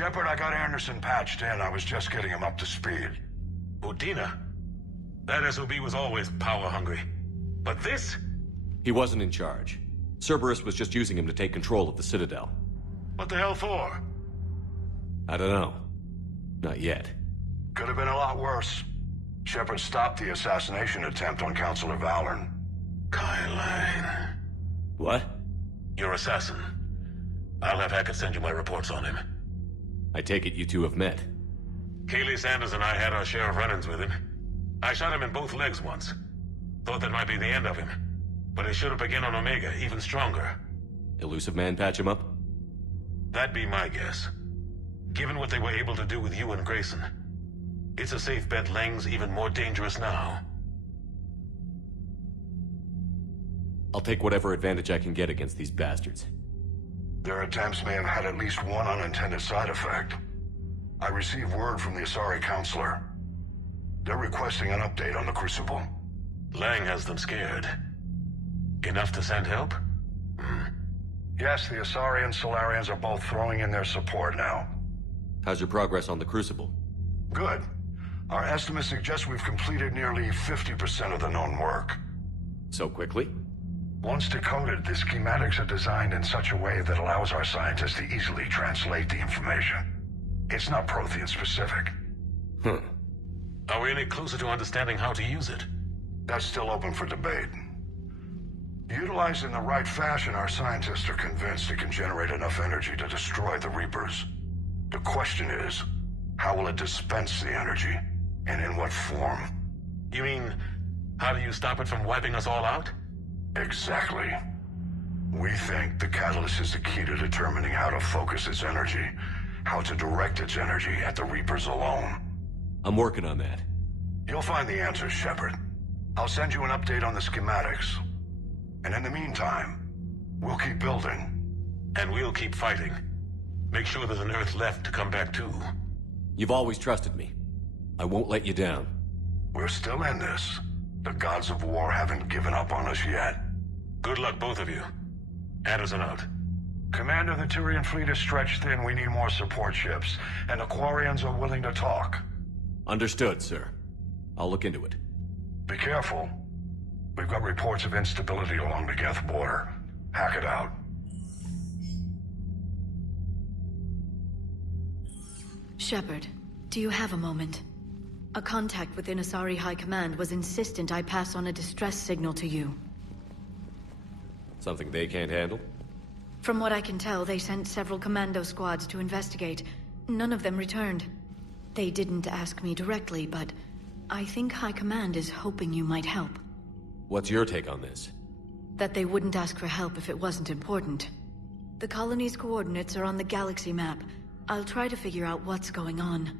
Shepard, I got Anderson patched in. I was just getting him up to speed. Udina? That SOB was always power-hungry. But this? He wasn't in charge. Cerberus was just using him to take control of the Citadel. What the hell for? I don't know. Not yet. Could have been a lot worse. Shepard stopped the assassination attempt on Councilor Valorn. Kai Lang. What? Your assassin. I'll have Hackett send you my reports on him. I take it you two have met. Kaylee Sanders and I had our share of run-ins with him. I shot him in both legs once. Thought that might be the end of him. But he should have begun on Omega, even stronger. Elusive Man patch him up? That'd be my guess. Given what they were able to do with you and Grayson. It's a safe bet Lang's even more dangerous now. I'll take whatever advantage I can get against these bastards. Their attempts may have had at least one unintended side effect. I received word from the Asari Councilor. They're requesting an update on the Crucible. Lang has them scared. Enough to send help? Yes, the Asari and Solarians are both throwing in their support now. How's your progress on the Crucible? Good. Our estimates suggest we've completed nearly 50% of the known work. So quickly? Once decoded, the schematics are designed in such a way that allows our scientists to easily translate the information. It's not Prothean specific. Are we any closer to understanding how to use it? That's still open for debate. Utilized in the right fashion, our scientists are convinced it can generate enough energy to destroy the Reapers. The question is, how will it dispense the energy, and in what form? You mean, how do you stop it from wiping us all out? Exactly. We think the catalyst is the key to determining how to focus its energy, how to direct its energy at the Reapers alone. I'm working on that. You'll find the answers, Shepard. I'll send you an update on the schematics. And in the meantime, we'll keep building. And we'll keep fighting. Make sure there's an Earth left to come back to. You've always trusted me. I won't let you down. We're still in this. The gods of war haven't given up on us yet. Good luck, both of you. Anderson out. Commander, the Turian fleet is stretched thin. We need more support ships. And the Quarians are willing to talk. Understood, sir. I'll look into it. Be careful. We've got reports of instability along the Geth border. Hack it out. Shepard, do you have a moment? A contact within Asari High Command was insistent I pass on a distress signal to you. Something they can't handle? From what I can tell, they sent several commando squads to investigate. None of them returned. They didn't ask me directly, but I think High Command is hoping you might help. What's your take on this? That they wouldn't ask for help if it wasn't important. The colony's coordinates are on the galaxy map. I'll try to figure out what's going on.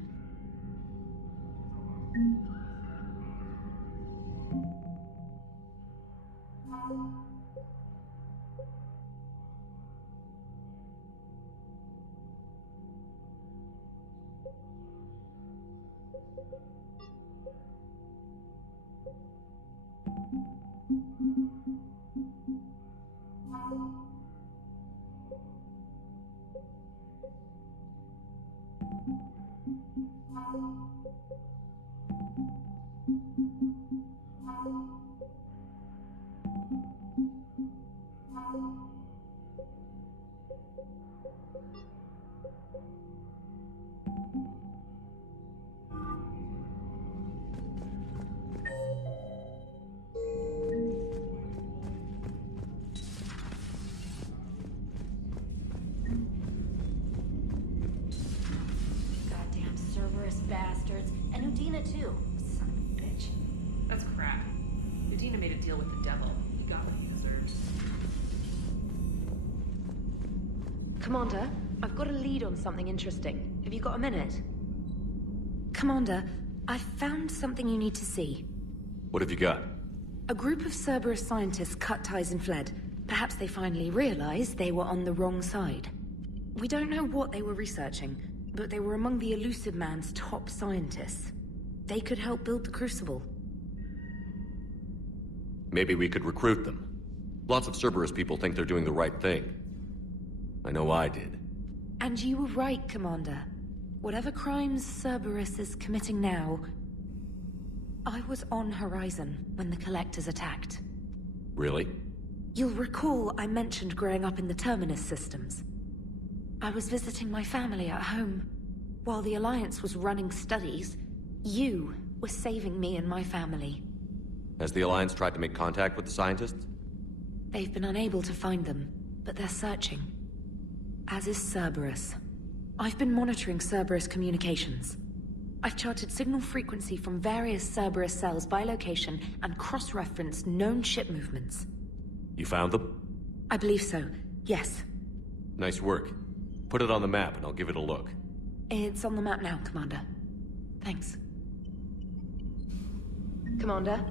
Goddamn Cerberus bastards. And Udina too. Son of a bitch. That's crap. Udina made a deal with the devil. He got what he deserved. Commander, I've got a lead on something interesting. Have you got a minute? Commander, I've found something you need to see. What have you got? A group of Cerberus scientists cut ties and fled. Perhaps they finally realized they were on the wrong side. We don't know what they were researching, but they were among the Elusive Man's top scientists. They could help build the Crucible. Maybe we could recruit them. Lots of Cerberus people think they're doing the right thing. I know I did. And you were right, Commander. Whatever crimes Cerberus is committing now... I was on Horizon when the Collectors attacked. Really? You'll recall I mentioned growing up in the Terminus systems. I was visiting my family at home. While the Alliance was running studies, you were saving me and my family. Has the Alliance tried to make contact with the scientists? They've been unable to find them, but they're searching. As is Cerberus. I've been monitoring Cerberus communications. I've charted signal frequency from various Cerberus cells by location and cross-referenced known ship movements. You found them? I believe so, yes. Nice work. Put it on the map and I'll give it a look. It's on the map now, Commander. Thanks. Commander?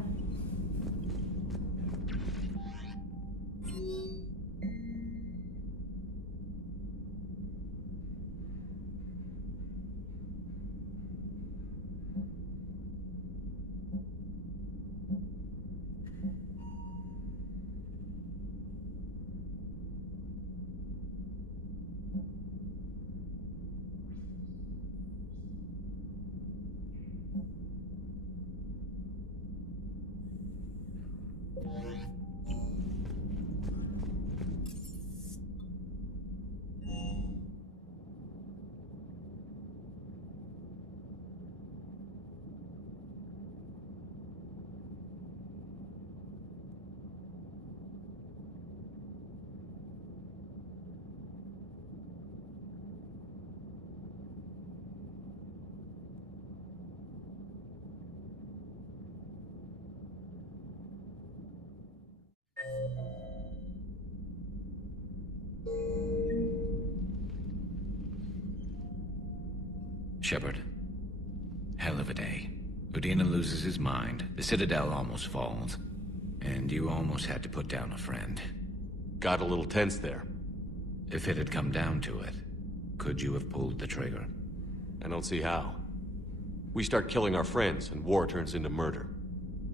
Shepard. Hell of a day. Udina loses his mind, the Citadel almost falls, and you almost had to put down a friend. Got a little tense there. If it had come down to it, could you have pulled the trigger? I don't see how. We start killing our friends, and war turns into murder.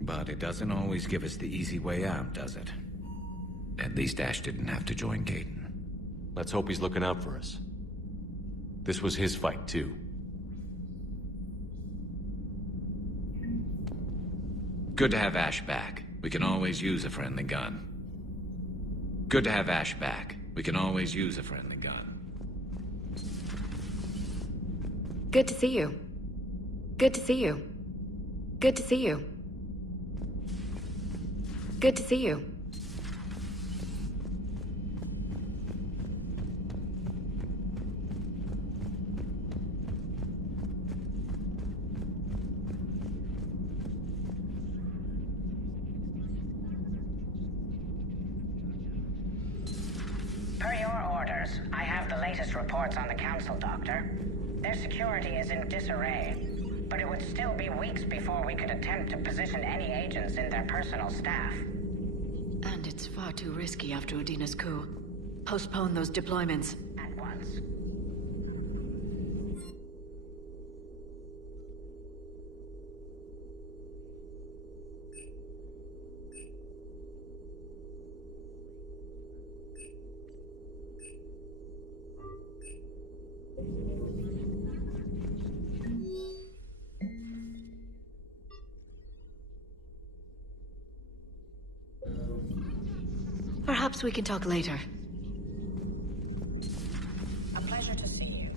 But it doesn't always give us the easy way out, does it? At least Ash didn't have to join Gaten. Let's hope he's looking out for us. This was his fight, too. Good to have Ash back. We can always use a friendly gun. Good to have Ash back. We can always use a friendly gun. Good to see you. Good to see you. Good to see you. Good to see you. Per your orders, I have the latest reports on the Council, Doctor. Their security is in disarray, but it would still be weeks before we could attempt to position any agents in their personal staff. And it's far too risky after Udina's coup. Postpone those deployments. At once. Perhaps we can talk later. A pleasure to see you.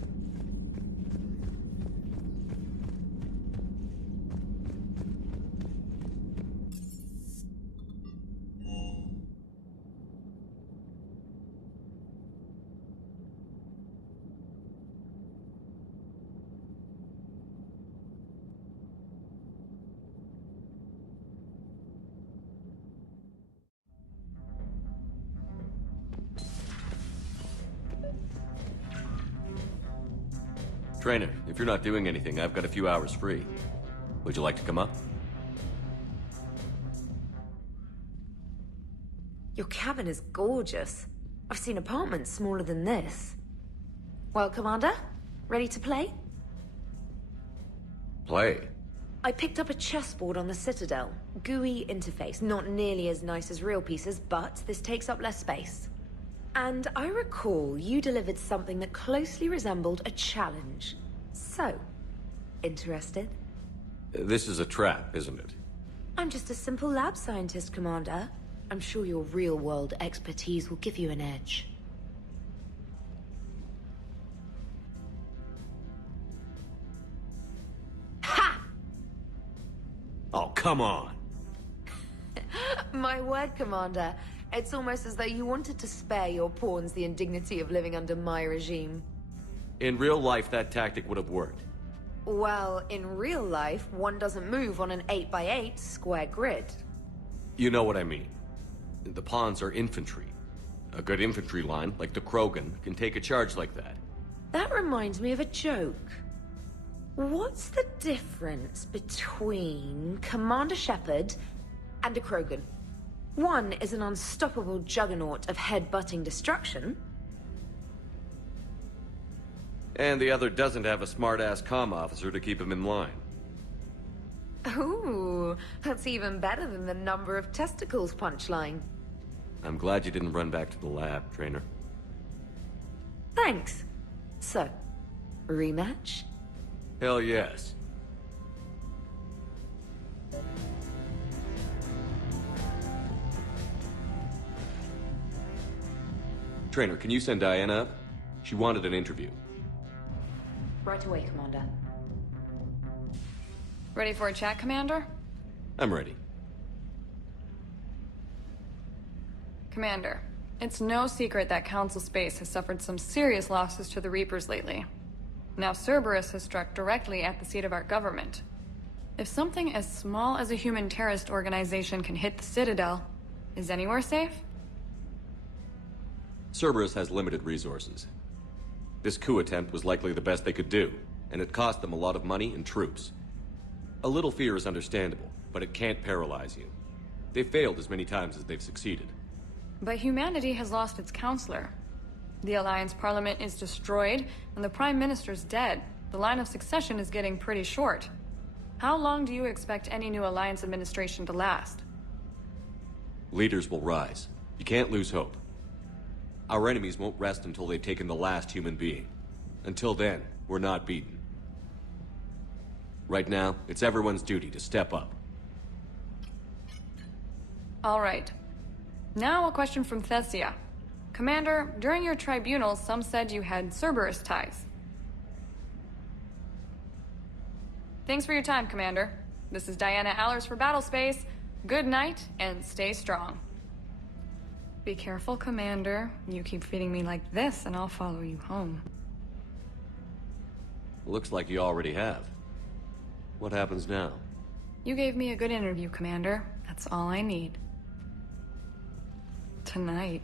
Trainer, if you're not doing anything, I've got a few hours free. Would you like to come up? Your cabin is gorgeous. I've seen apartments smaller than this. Well, Commander, ready to play? Play. I picked up a chessboard on the Citadel. GUI interface, not nearly as nice as real pieces, but this takes up less space. And I recall you delivered something that closely resembled a challenge. So, interested? This is a trap, isn't it? I'm just a simple lab scientist, Commander. I'm sure your real-world expertise will give you an edge. Ha! Oh, come on! My word, Commander. It's almost as though you wanted to spare your pawns the indignity of living under my regime. In real life, that tactic would have worked. Well, in real life, one doesn't move on an 8x8 square grid. You know what I mean. The pawns are infantry. A good infantry line, like the Krogan, can take a charge like that. That reminds me of a joke. What's the difference between Commander Shepard and a Krogan? One is an unstoppable juggernaut of head-butting destruction. And the other doesn't have a smart-ass comm officer to keep him in line. Ooh, that's even better than the number of testicles punchline. I'm glad you didn't run back to the lab, Trainer. Thanks. So, rematch? Hell yes. Trainer, can you send Diana up? She wanted an interview. Right away, Commander. Ready for a chat, Commander? I'm ready. Commander, it's no secret that Council Space has suffered some serious losses to the Reapers lately. Now Cerberus has struck directly at the seat of our government. If something as small as a human terrorist organization can hit the Citadel, is anywhere safe? Cerberus has limited resources. This coup attempt was likely the best they could do, and it cost them a lot of money and troops. A little fear is understandable, but it can't paralyze you. They've failed as many times as they've succeeded. But humanity has lost its counselor. The Alliance Parliament is destroyed, and the Prime Minister's dead. The line of succession is getting pretty short. How long do you expect any new Alliance administration to last? Leaders will rise. You can't lose hope. Our enemies won't rest until they've taken the last human being. Until then, we're not beaten. Right now, it's everyone's duty to step up. All right. Now a question from Thessia. Commander, during your tribunal, some said you had Cerberus ties. Thanks for your time, Commander. This is Diana Allers for Battlespace. Good night, and stay strong. Be careful, Commander. You keep feeding me like this, and I'll follow you home. Looks like you already have. What happens now? You gave me a good interview, Commander. That's all I need. Tonight.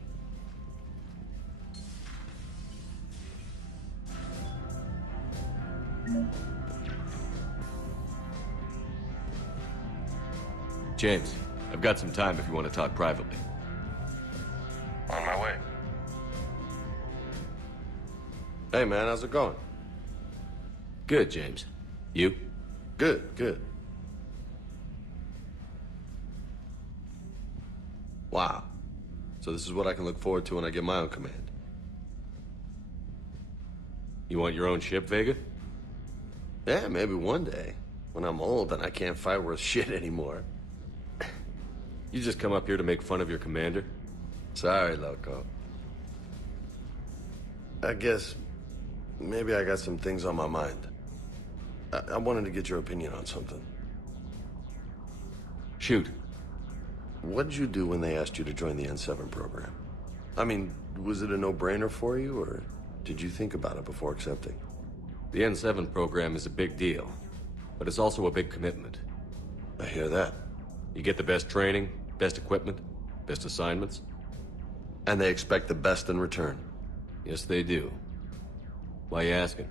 James, I've got some time if you want to talk privately. On my way. Hey man, how's it going? Good, James. You? Good. Wow. So this is what I can look forward to when I get my own command. You want your own ship, Vega? Yeah, maybe one day. When I'm old and I can't fight worth shit anymore. You just come up here to make fun of your commander? Sorry, Loco. I guess maybe I got some things on my mind. I wanted to get your opinion on something. Shoot. What'd you do when they asked you to join the N7 program? I mean, was it a no-brainer for you, or did you think about it before accepting? The N7 program is a big deal, but it's also a big commitment. I hear that. You get the best training, best equipment, best assignments. And they expect the best in return. Yes, they do. Why you asking?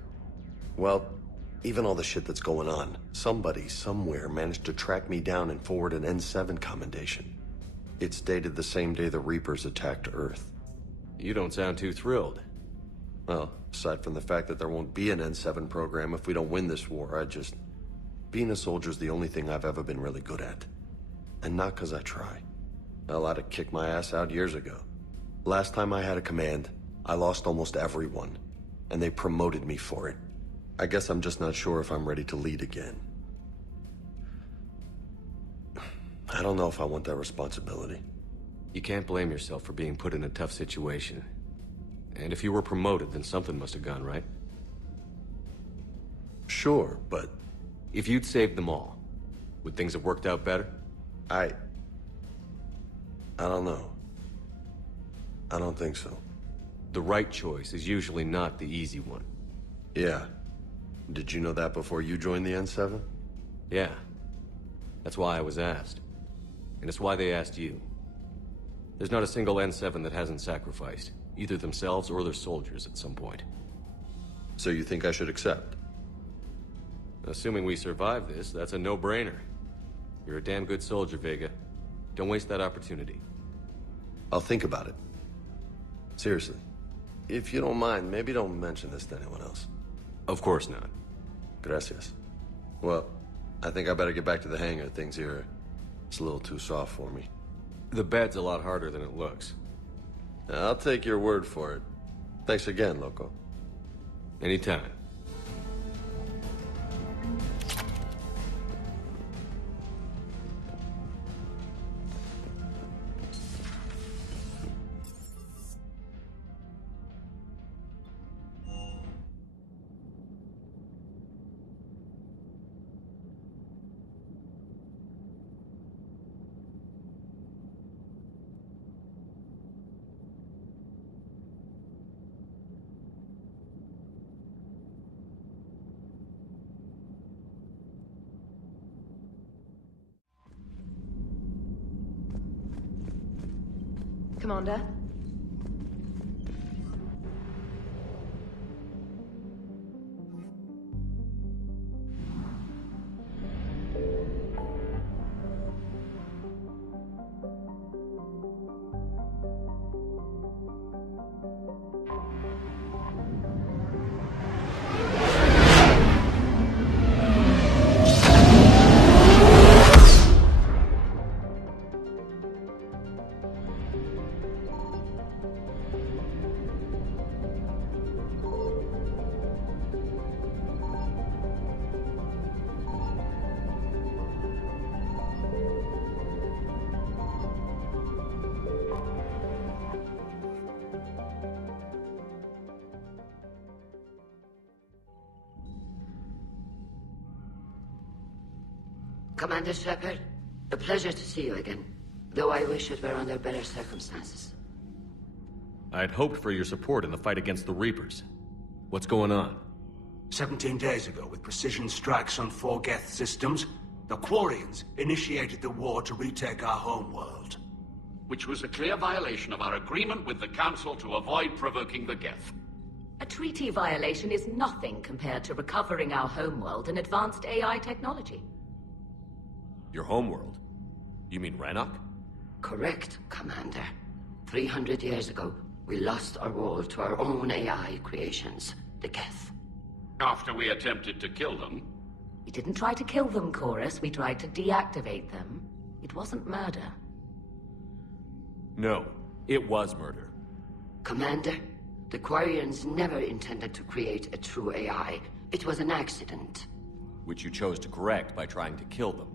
Well, even all the shit that's going on, somebody somewhere managed to track me down and forward an N7 commendation. It's dated the same day the Reapers attacked Earth. You don't sound too thrilled. Well, aside from the fact that there won't be an N7 program if we don't win this war, being a soldier's the only thing I've ever been really good at. And not because I try. Hell, I'd have kicked my ass out years ago. Last time I had a command, I lost almost everyone, and they promoted me for it. I guess I'm just not sure if I'm ready to lead again. I don't know if I want that responsibility. You can't blame yourself for being put in a tough situation. And if you were promoted, then something must have gone right. Sure, but... If you'd saved them all, would things have worked out better? I don't know. I don't think so. The right choice is usually not the easy one. Yeah. Did you know that before you joined the N7? Yeah. That's why I was asked. And it's why they asked you. There's not a single N7 that hasn't sacrificed, either themselves or their soldiers at some point. So you think I should accept? Assuming we survive this, that's a no-brainer. You're a damn good soldier, Vega. Don't waste that opportunity. I'll think about it. Seriously. If you don't mind, maybe don't mention this to anyone else. Of course not. Gracias. Well, I think I better get back to the hangar. Things here, it's a little too soft for me. The bed's a lot harder than it looks. I'll take your word for it. Thanks again, Loco. Anytime. Commander? Commander Shepard, a pleasure to see you again, though I wish it were under better circumstances. I had hoped for your support in the fight against the Reapers. What's going on? 17 days ago, with precision strikes on 4 Geth systems, the Quarians initiated the war to retake our homeworld. Which was a clear violation of our agreement with the Council to avoid provoking the Geth. A treaty violation is nothing compared to recovering our homeworld and advanced AI technology. Your homeworld? You mean Rannoch? Correct, Commander. 300 years ago, we lost our world to our own AI creations, the Geth. After we attempted to kill them? We didn't try to kill them, Chorus. We tried to deactivate them. It wasn't murder. No, it was murder. Commander, the Quarians never intended to create a true AI. It was an accident. Which you chose to correct by trying to kill them.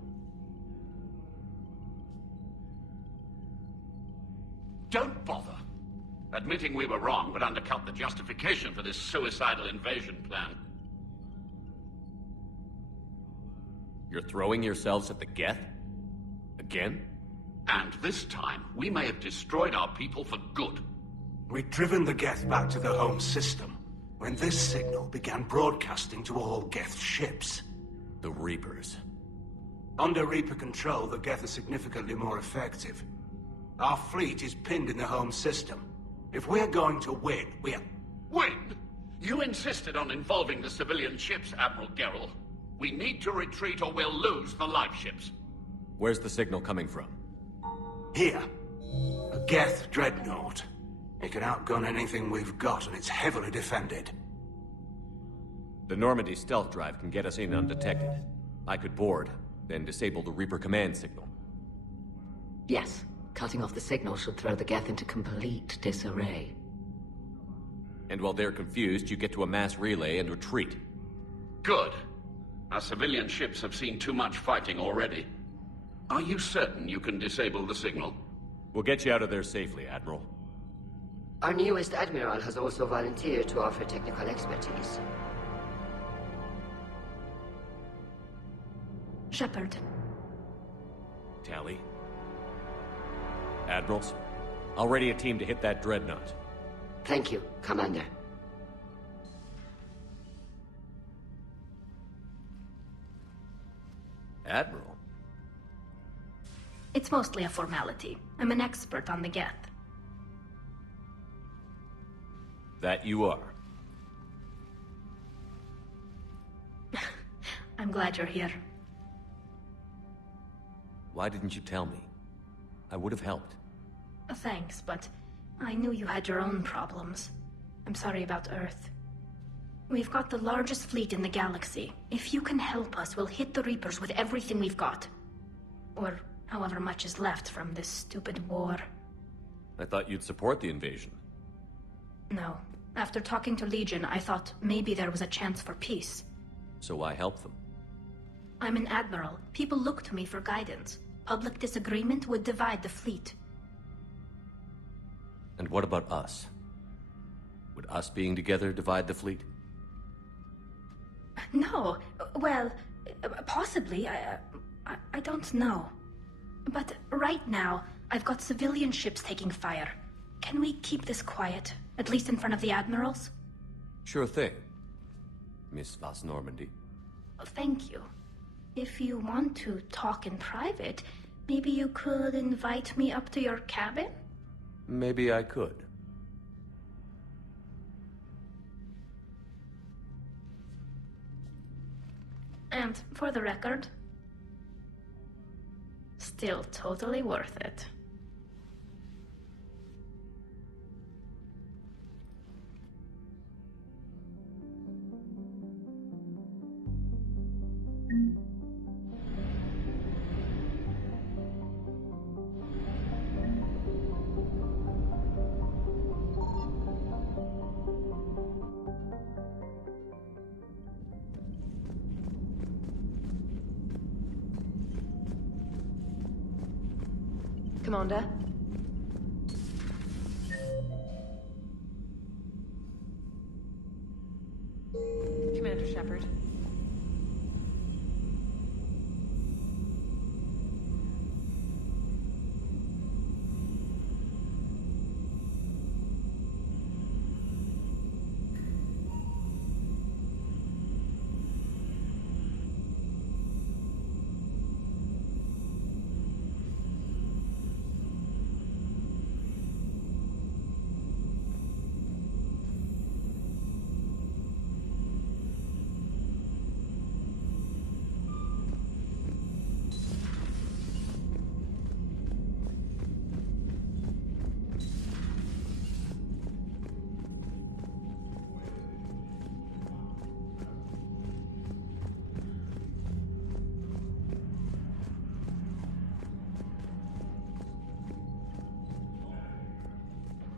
Don't bother. Admitting we were wrong would undercut the justification for this suicidal invasion plan. You're throwing yourselves at the Geth? Again? And this time, we may have destroyed our people for good. We'd driven the Geth back to the home system, when this signal began broadcasting to all Geth ships. The Reapers. Under Reaper control, the Geth are significantly more effective. Our fleet is pinned in the home system. If we're going to win, we're... Win? You insisted on involving the civilian ships, Admiral Gerrel. We need to retreat or we'll lose the live ships. Where's the signal coming from? Here. A Geth dreadnought. It can outgun anything we've got, and it's heavily defended. The Normandy stealth drive can get us in undetected. I could board, then disable the Reaper command signal. Yes. Cutting off the signal should throw the Geth into complete disarray. And while they're confused, you get to a mass relay and retreat. Good. Our civilian ships have seen too much fighting already. Are you certain you can disable the signal? We'll get you out of there safely, Admiral. Our newest Admiral has also volunteered to offer technical expertise. Shepard. Tali. Admirals, I'll ready a team to hit that dreadnought. Thank you, Commander. Admiral? It's mostly a formality. I'm an expert on the Geth. That you are. I'm glad you're here. Why didn't you tell me? I would have helped. Thanks, but I knew you had your own problems. I'm sorry about Earth. We've got the largest fleet in the galaxy. If you can help us, we'll hit the Reapers with everything we've got. Or however much is left from this stupid war. I thought you'd support the invasion. No. After talking to Legion, I thought maybe there was a chance for peace. So why help them? I'm an admiral. People look to me for guidance. Public disagreement would divide the fleet. And what about us? Would us being together divide the fleet? No. Well, possibly. I don't know. But right now, I've got civilian ships taking fire. Can we keep this quiet? At least in front of the admirals? Sure thing, Miss Vas Normandy. Thank you. If you want to talk in private, maybe you could invite me up to your cabin? Maybe I could. And for the record, still totally worth it. Commander? Commander Shepard.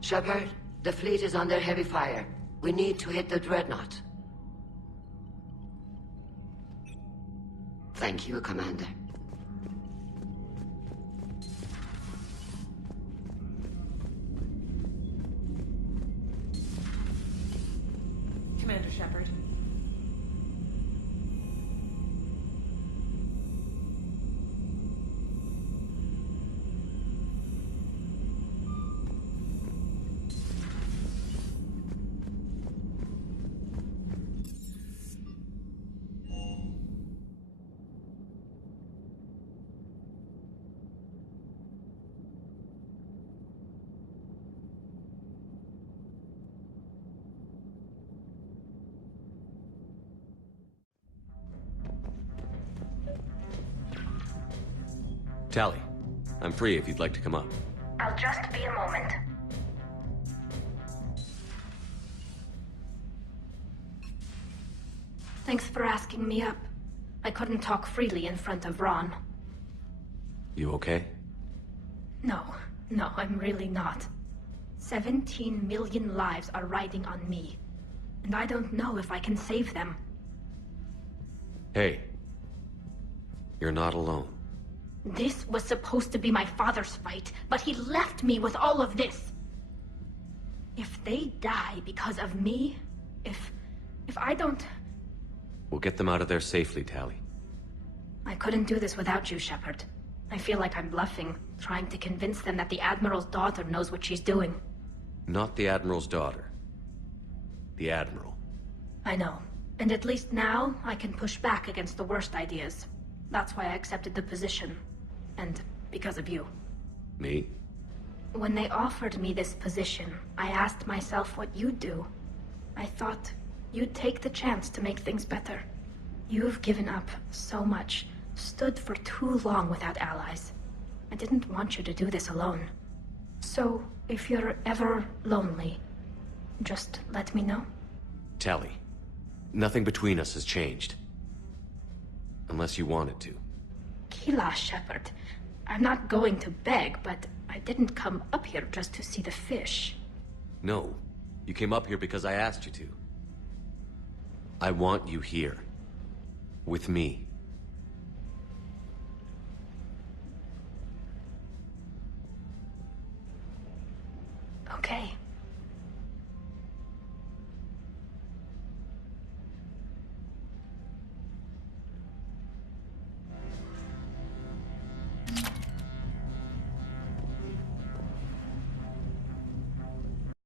Shepard, the fleet is under heavy fire. We need to hit the dreadnought. Thank you, Commander. Commander Shepard. Tali, I'm free if you'd like to come up. I'll just be a moment. Thanks for asking me up. I couldn't talk freely in front of Ron. You okay? No, No, I'm really not. 17 million lives are riding on me. And I don't know if I can save them. Hey. You're not alone. This was supposed to be my father's fight, but he left me with all of this. If they die because of me, if I don't... We'll get them out of there safely, Tali. I couldn't do this without you, Shepard. I feel like I'm bluffing, trying to convince them that the Admiral's daughter knows what she's doing. Not the Admiral's daughter. The Admiral. I know. And at least now, I can push back against the worst ideas. That's why I accepted the position. And because of you. Me? When they offered me this position, I asked myself what you'd do. I thought you'd take the chance to make things better. You've given up so much, stood for too long without allies. I didn't want you to do this alone. So, if you're ever lonely, just let me know. Tali, nothing between us has changed. Unless you wanted to. Keelah, Shepard. I'm not going to beg, but I didn't come up here just to see the fish. No, you came up here because I asked you to. I want you here. With me.